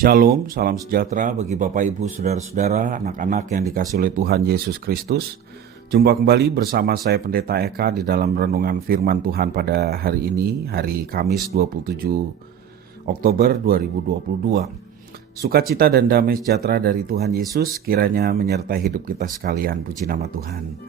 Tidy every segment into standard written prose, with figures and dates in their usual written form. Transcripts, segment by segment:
Shalom, salam sejahtera bagi Bapak Ibu, Saudara-saudara, anak-anak yang dikasihi oleh Tuhan Yesus Kristus. Jumpa kembali bersama saya Pendeta Eka di dalam renungan firman Tuhan pada hari ini, hari Kamis 27 Oktober 2022. Sukacita dan damai sejahtera dari Tuhan Yesus kiranya menyertai hidup kita sekalian, puji nama Tuhan.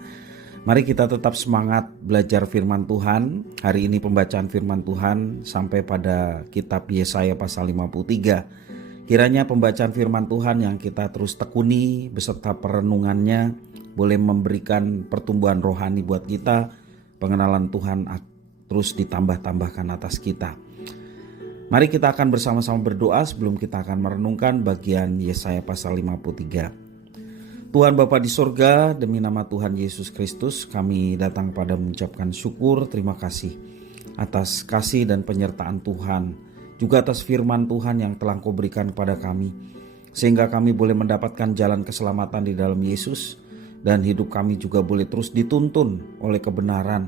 Mari kita tetap semangat belajar firman Tuhan. Hari ini pembacaan firman Tuhan sampai pada kitab Yesaya pasal 53. Kiranya pembacaan firman Tuhan yang kita terus tekuni beserta perenungannya boleh memberikan pertumbuhan rohani buat kita, pengenalan Tuhan terus ditambah-tambahkan atas kita. Mari kita akan bersama-sama berdoa sebelum kita akan merenungkan bagian Yesaya pasal 53. Tuhan Bapa di surga, demi nama Tuhan Yesus Kristus kami datang pada mengucapkan syukur, terima kasih atas kasih dan penyertaan Tuhan, juga atas firman Tuhan yang telah Kau berikan kepada kami, sehingga kami boleh mendapatkan jalan keselamatan di dalam Yesus, dan hidup kami juga boleh terus dituntun oleh kebenaran,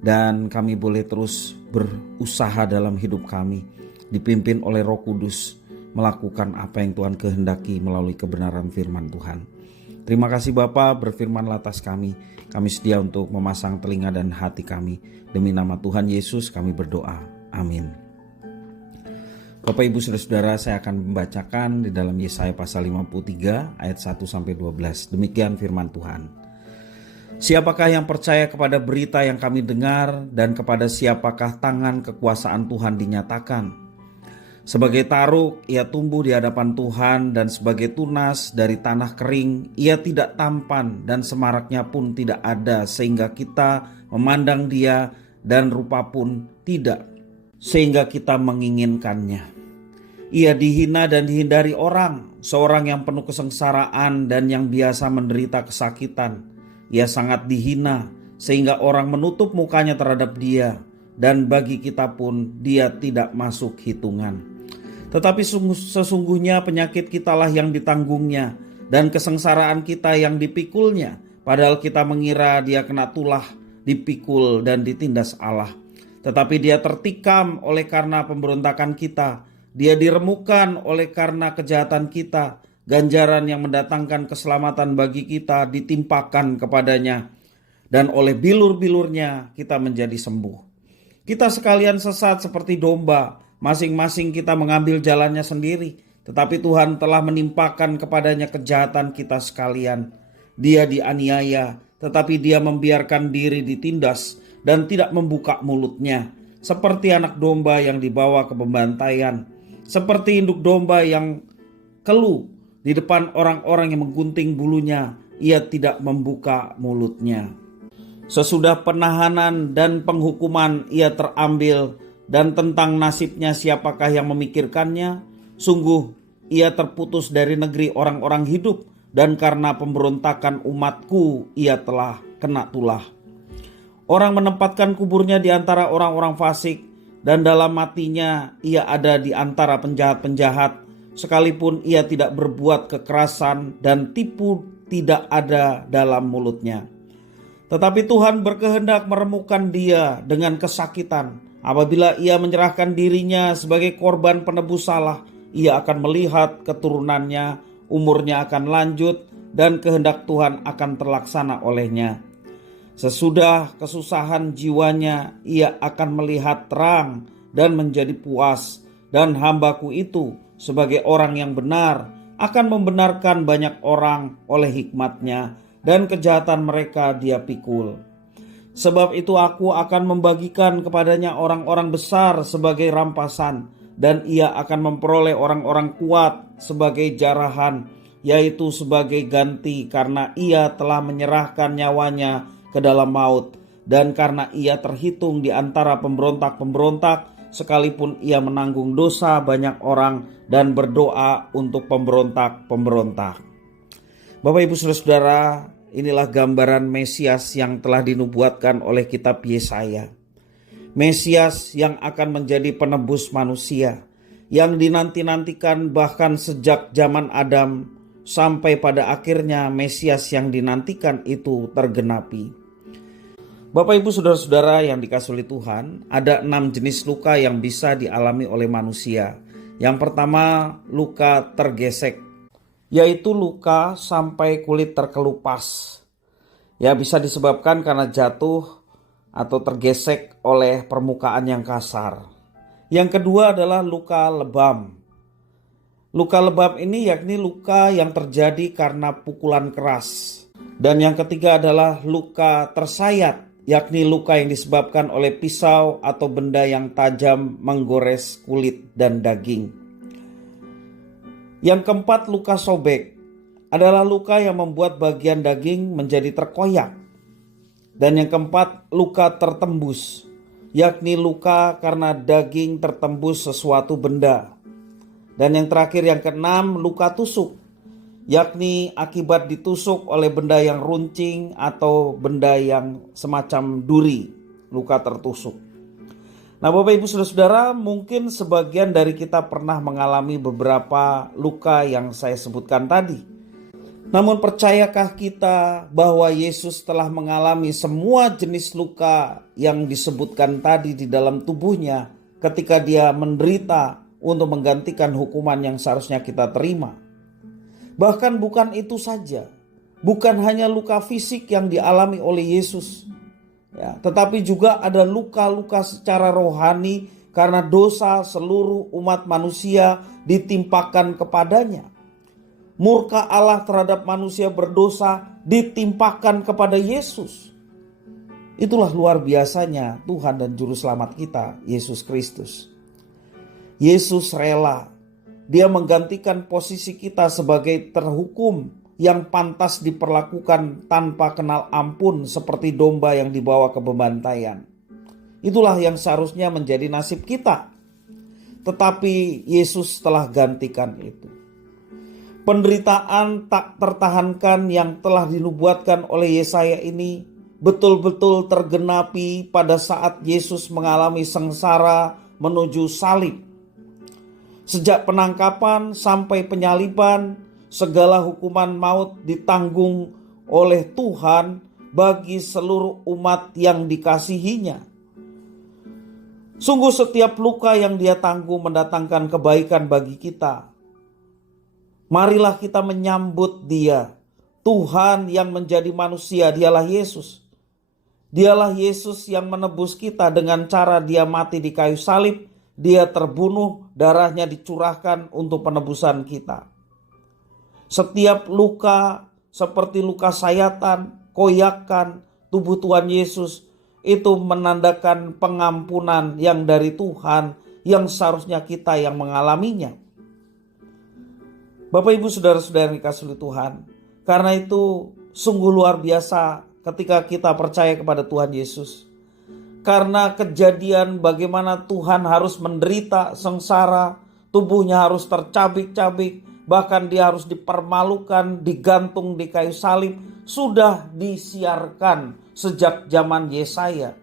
dan kami boleh terus berusaha dalam hidup kami, dipimpin oleh Roh Kudus, melakukan apa yang Tuhan kehendaki melalui kebenaran firman Tuhan. Terima kasih Bapa, berfirmanlah atas kami sedia untuk memasang telinga dan hati kami. Demi nama Tuhan Yesus kami berdoa, amin. Bapak Ibu Saudara-saudara, saya akan membacakan di dalam Yesaya pasal 53 ayat 1-12. Demikian firman Tuhan. Siapakah yang percaya kepada berita yang kami dengar, dan kepada siapakah tangan kekuasaan Tuhan dinyatakan? Sebagai taruk ia tumbuh di hadapan Tuhan, dan sebagai tunas dari tanah kering ia tidak tampan, dan semaraknya pun tidak ada, sehingga kita memandang dia, dan rupa pun tidak, sehingga kita menginginkannya. Ia dihina dan dihindari orang, seorang yang penuh kesengsaraan dan yang biasa menderita kesakitan. Ia sangat dihina sehingga orang menutup mukanya terhadap dia, dan bagi kita pun dia tidak masuk hitungan. Tetapi sesungguhnya penyakit kitalah yang ditanggungnya, dan kesengsaraan kita yang dipikulnya, padahal kita mengira dia kena tulah, dipikul dan ditindas Allah. Tetapi dia tertikam oleh karena pemberontakan kita, dia diremukkan oleh karena kejahatan kita, ganjaran yang mendatangkan keselamatan bagi kita ditimpakan kepadanya, dan oleh bilur-bilurnya kita menjadi sembuh. Kita sekalian sesat seperti domba, masing-masing kita mengambil jalannya sendiri, tetapi Tuhan telah menimpakan kepadanya kejahatan kita sekalian. Dia dianiaya, tetapi dia membiarkan diri ditindas dan tidak membuka mulutnya, seperti anak domba yang dibawa ke pembantaian, seperti induk domba yang keluh di depan orang-orang yang menggunting bulunya, ia tidak membuka mulutnya. Sesudah penahanan dan penghukuman ia terambil, dan tentang nasibnya siapakah yang memikirkannya? Sungguh ia terputus dari negeri orang-orang hidup, dan karena pemberontakan umatku ia telah kena tulah. Orang menempatkan kuburnya di antara orang-orang fasik, dan dalam matinya ia ada di antara penjahat-penjahat, sekalipun ia tidak berbuat kekerasan dan tipu tidak ada dalam mulutnya. Tetapi Tuhan berkehendak meremukkan dia dengan kesakitan. Apabila ia menyerahkan dirinya sebagai korban penebus salah, ia akan melihat keturunannya, umurnya akan lanjut, dan kehendak Tuhan akan terlaksana olehnya. Sesudah kesusahan jiwanya, ia akan melihat terang dan menjadi puas, dan hambaku itu sebagai orang yang benar akan membenarkan banyak orang oleh hikmatnya, dan kejahatan mereka dia pikul. Sebab itu aku akan membagikan kepadanya orang-orang besar sebagai rampasan, dan ia akan memperoleh orang-orang kuat sebagai jarahan, yaitu sebagai ganti karena ia telah menyerahkan nyawanya ke dalam maut, dan karena ia terhitung di antara pemberontak-pemberontak, sekalipun ia menanggung dosa banyak orang dan berdoa untuk pemberontak-pemberontak. Bapak Ibu Saudara-saudara, inilah gambaran Mesias yang telah dinubuatkan oleh kitab Yesaya. Mesias yang akan menjadi penebus manusia, yang dinanti-nantikan bahkan sejak zaman Adam, sampai pada akhirnya Mesias yang dinantikan itu tergenapi. Bapak Ibu Saudara-saudara yang dikasihi oleh Tuhan, ada 6 jenis luka yang bisa dialami oleh manusia. Yang pertama, luka tergesek, yaitu luka sampai kulit terkelupas. Ya, bisa disebabkan karena jatuh atau tergesek oleh permukaan yang kasar. Yang kedua adalah luka lebam. Luka lebam ini yakni luka yang terjadi karena pukulan keras. Dan yang ketiga adalah luka tersayat, yakni luka yang disebabkan oleh pisau atau benda yang tajam menggores kulit dan daging. Yang keempat, luka sobek adalah luka yang membuat bagian daging menjadi terkoyak. Dan yang keempat, luka tertembus, yakni luka karena daging tertembus sesuatu benda. Dan yang terakhir, yang keenam, luka tusuk, yakni akibat ditusuk oleh benda yang runcing atau benda yang semacam duri, luka tertusuk. Nah, Bapak Ibu Saudara-saudara, mungkin sebagian dari kita pernah mengalami beberapa luka yang saya sebutkan tadi. Namun percayakah kita bahwa Yesus telah mengalami semua jenis luka yang disebutkan tadi di dalam tubuhnya ketika dia menderita untuk menggantikan hukuman yang seharusnya kita terima? Bahkan bukan itu saja, bukan hanya luka fisik yang dialami oleh Yesus, ya, tetapi juga ada luka-luka secara rohani karena dosa seluruh umat manusia ditimpakan kepadanya. Murka Allah terhadap manusia berdosa ditimpakan kepada Yesus. Itulah luar biasanya Tuhan dan Juru Selamat kita, Yesus Kristus. Yesus rela, dia menggantikan posisi kita sebagai terhukum yang pantas diperlakukan tanpa kenal ampun seperti domba yang dibawa ke pembantaian. Itulah yang seharusnya menjadi nasib kita. Tetapi Yesus telah gantikan itu. Penderitaan tak tertahankan yang telah dinubuatkan oleh Yesaya ini betul-betul tergenapi pada saat Yesus mengalami sengsara menuju salib. Sejak penangkapan sampai penyaliban, segala hukuman maut ditanggung oleh Tuhan bagi seluruh umat yang dikasihinya. Sungguh setiap luka yang dia tanggung mendatangkan kebaikan bagi kita. Marilah kita menyambut dia, Tuhan yang menjadi manusia, dialah Yesus. Dialah Yesus yang menebus kita dengan cara dia mati di kayu salib. Dia terbunuh, darahnya dicurahkan untuk penebusan kita. Setiap luka seperti luka sayatan, koyakan tubuh Tuhan Yesus itu menandakan pengampunan yang dari Tuhan yang seharusnya kita yang mengalaminya. Bapak Ibu Saudara-saudara yang dikasihi Tuhan, karena itu sungguh luar biasa ketika kita percaya kepada Tuhan Yesus. Karena kejadian bagaimana Tuhan harus menderita sengsara, tubuhnya harus tercabik-cabik, bahkan dia harus dipermalukan, digantung di kayu salib, sudah disiarkan sejak zaman Yesaya.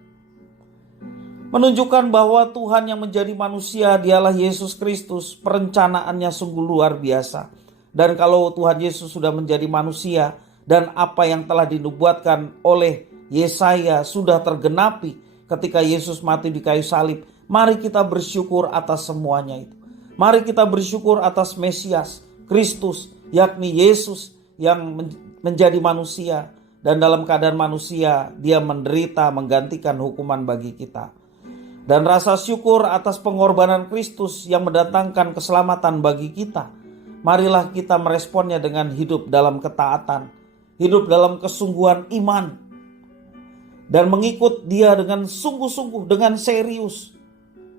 Menunjukkan bahwa Tuhan yang menjadi manusia dialah Yesus Kristus, perencanaannya sungguh luar biasa. Dan kalau Tuhan Yesus sudah menjadi manusia dan apa yang telah dinubuatkan oleh Yesaya sudah tergenapi, ketika Yesus mati di kayu salib, mari kita bersyukur atas semuanya itu. Mari kita bersyukur atas Mesias, Kristus, yakni Yesus yang menjadi manusia. Dan dalam keadaan manusia, dia menderita menggantikan hukuman bagi kita. Dan rasa syukur atas pengorbanan Kristus yang mendatangkan keselamatan bagi kita. Marilah kita meresponnya dengan hidup dalam ketaatan, hidup dalam kesungguhan iman, dan mengikut dia dengan sungguh-sungguh, dengan serius.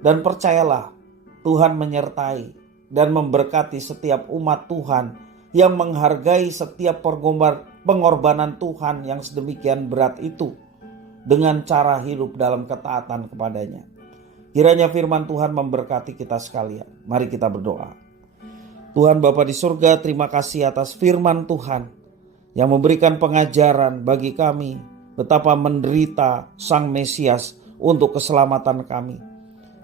Dan percayalah, Tuhan menyertai dan memberkati setiap umat Tuhan yang menghargai setiap pengorbanan Tuhan yang sedemikian berat itu dengan cara hidup dalam ketaatan kepadanya. Kiranya firman Tuhan memberkati kita sekalian. Mari kita berdoa. Tuhan Bapa di surga, terima kasih atas firman Tuhan yang memberikan pengajaran bagi kami betapa menderita Sang Mesias untuk keselamatan kami.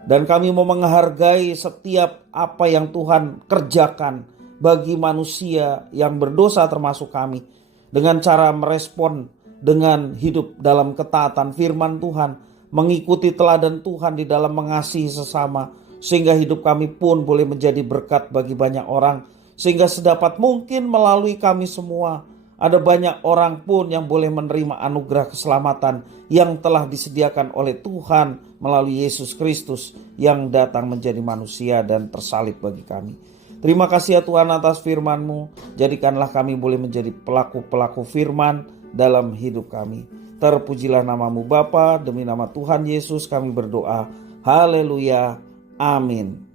Dan kami mau menghargai setiap apa yang Tuhan kerjakan bagi manusia yang berdosa termasuk kami, dengan cara merespon dengan hidup dalam ketaatan firman Tuhan, mengikuti teladan Tuhan di dalam mengasihi sesama, sehingga hidup kami pun boleh menjadi berkat bagi banyak orang, sehingga sedapat mungkin melalui kami semua ada banyak orang pun yang boleh menerima anugerah keselamatan yang telah disediakan oleh Tuhan melalui Yesus Kristus yang datang menjadi manusia dan tersalib bagi kami. Terima kasih ya Tuhan atas firman-Mu. Jadikanlah kami boleh menjadi pelaku-pelaku firman dalam hidup kami. Terpujilah nama-Mu Bapa, demi nama Tuhan Yesus kami berdoa. Haleluya. Amin.